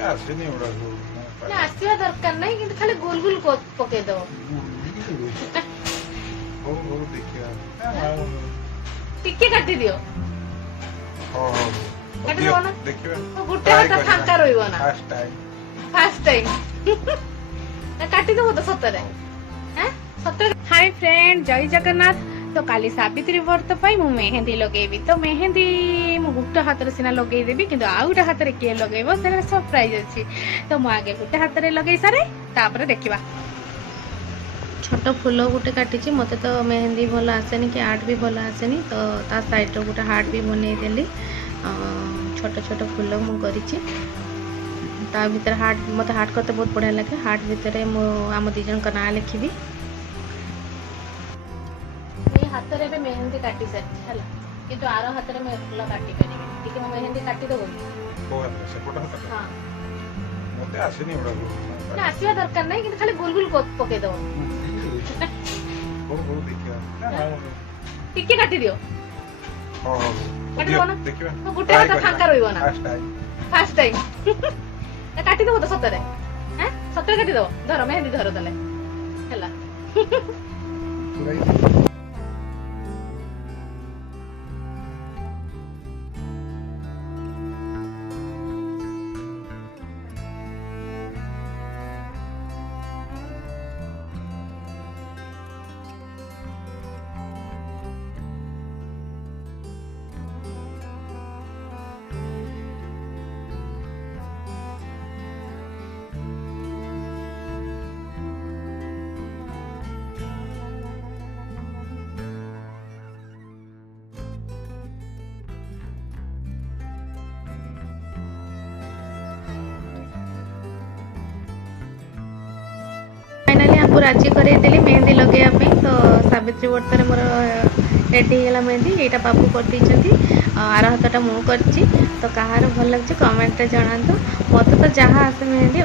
ମତେ ଆସେନି ଏଗୁଡାକୁ। ନା ଆସିବା ଦରକାର ନାହିଁ କିନ୍ତୁ ଖାଲି ଗୋଲ ଗୋଲ ପକେଇ ଦବ। ହଉ ହଉ ଦେଖିବା। ଟିକେ କାଟି ଦିଅ। ହଉ ହଉ କାଟିଦବ ନା? ଦେଖିବା। ଗୋଟେ ହାତ ଫାଙ୍କା ରହିବ ନା ଫାଷ୍ଟ ଟାଇମ। କାଟିଦବ ତ ସତରେ? ସତରେ। ହାय ଫ୍ରେଣ୍ଡ, ଜୟ ଜଗନ୍ନାଥ। ତ କାଲି ସାବିତ୍ରୀ ବ୍ରତ ପାଇଁ ମୁଁ ମେହେନ୍ଦି ଲଗେଇବି। ତ ମେହେନ୍ଦି ମୁଁ ଗୋଟେ ହାତରେ ସିନା ଲଗେଇଦେବି କିନ୍ତୁ ଆଉ ଗୋଟେ ହାତରେ କିଏ ଲଗେଇବ ସେଟା ସରପ୍ରାଇଜ ଅଛି। ତ ମୁଁ ଆଗେ ଗୋଟେ ହାତରେ ଲଗେଇ ସାରେ ତାପରେ ଦେଖିବା। ଛୋଟ ଫୁଲ ଗୋଟେ କାଟିଛି। ମତେ ତ ମେହେନ୍ଦି ଭଲ ଆସେନି କି ଆର୍ଟ ବି ଭଲ ଆସେନି, ତ ତା ସାଇଡରେ ଗୋଟେ ହାର୍ଟ ବି ବନେଇଦେଲି। ଛୋଟ ଛୋଟ ଫୁଲ ମୁଁ କରିଛି। ତା ଭିତରେ ହାର୍ଟ, ମତେ ହାର୍ଟ କରତେ ବହୁତ ବଢିଆ ଲାଗେ। ହାର୍ଟ ଭିତରେ ମୁଁ ଆମ ଦି ଜଣଙ୍କ ନାଁ ଲେଖିବି। ଏଇ ହାତରେ ଏବେ ମେହେନ୍ଦି କାଟି ସାରିଛି ହେଲା, କିନ୍ତୁ ଆର ହାତରେ ମୁଁ ଫୁଲ କାଟି ପାରିବିନି। ଟିକେ ମୁଁ ମେହେନ୍ଦି କାଟିଦବ କି? ହଁ, ମତେ ଆସେନି ଏଗୁଡାକୁ। ନା ଆସିବା ଦରକାର ନାହିଁ କିନ୍ତୁ ଖାଲି ଗୋଲ ଗୋଲ ପକେଇ ଦବ। ହଉ ହଉ ଦେଖିବା। ଟିକେ କାଟି ଦିଅ। ହଉ ହଉ କାଟିଦବ ନା? ଦେଖିବା। ଗୋଟେ ହାତ ଫାଙ୍କା ରହିବ ନା ଫାଷ୍ଟ ଟାଇମ। କାଟିଦବ ତ ସତରେ? ସତରେ କାଟିଦବ? ଧର ମେହେନ୍ଦି ଧର ତାହେଲେ ହେଲା। फाइनाली आपको राजी करदेली मेहंदी लगे तो सावित्री व्रत मोर रेडी होगा मेहंदी। यहाँ बाबू कर आर हाथटा मुझे तो कहार भल लगे कमेंट जनातु। मत तो जहाँ आसे मेहंदी